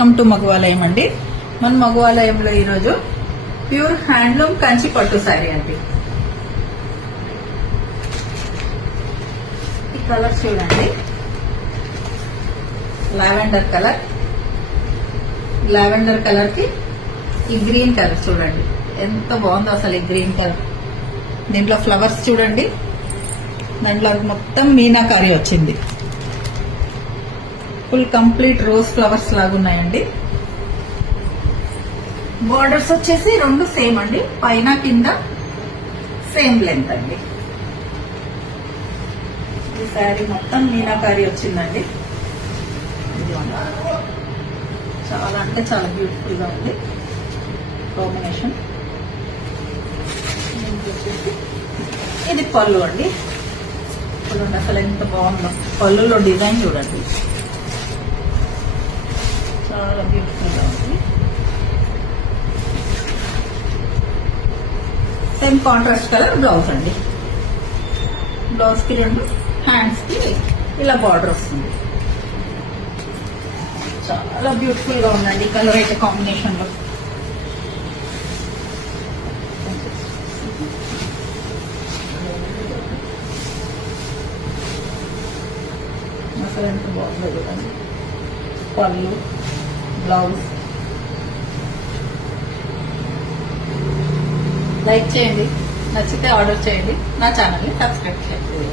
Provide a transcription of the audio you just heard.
Welcome to మగవాలయం అండి. మన మగవాలయంలో ఈరోజు ప్యూర్ హ్యాండ్లూమ్ కంచి పట్టు శారీ అండి. ఈ కలర్ చూడండి, లావెండర్ కలర్. లావెండర్ కలర్ కి ఈ గ్రీన్ కలర్ చూడండి ఎంత బాగుందో అసలు. ఈ గ్రీన్ కలర్ దీంట్లో ఫ్లవర్స్ చూడండి, దాంట్లో మొత్తం మీనాకారి వచ్చింది. ఫుల్ కంప్లీట్ రోజ్ ఫ్లవర్స్ లాగున్నాయండి. బోర్డర్స్ వచ్చేసి రెండు సేమ్ అండి, పైన కింద సేమ్ లెంత్ అండి. ఈ శారీ మొత్తం మీనాకారి వచ్చిందండి. చాలా అంటే చాలా బ్యూటిఫుల్ గా ఉంది కాంబినేషన్. ఇది పళ్ళు అండి. చూడండి అసలు ఎంత బాగుందో. పళ్ళులో డిజైన్ చూడండి, చాలా బ్యూటిఫుల్ గా ఉంది. సేమ్ కాంట్రాస్ట్ కలర్ బ్లౌజ్ అండి. బ్లౌజ్ కి రెండు, హ్యాండ్స్ కి ఇలా బార్డర్ వస్తుంది. చాలా బ్యూటిఫుల్ గా ఉందండి కలర్ అయితే కాంబినేషన్ లో. అసలు ఎంత బాగుందో చూడండి. పళ్ళు, బ్లౌజ్. లైక్ చేయండి, నచ్చితే ఆర్డర్ చేయండి, నా ఛానల్ని సబ్స్క్రైబ్ చేయండి.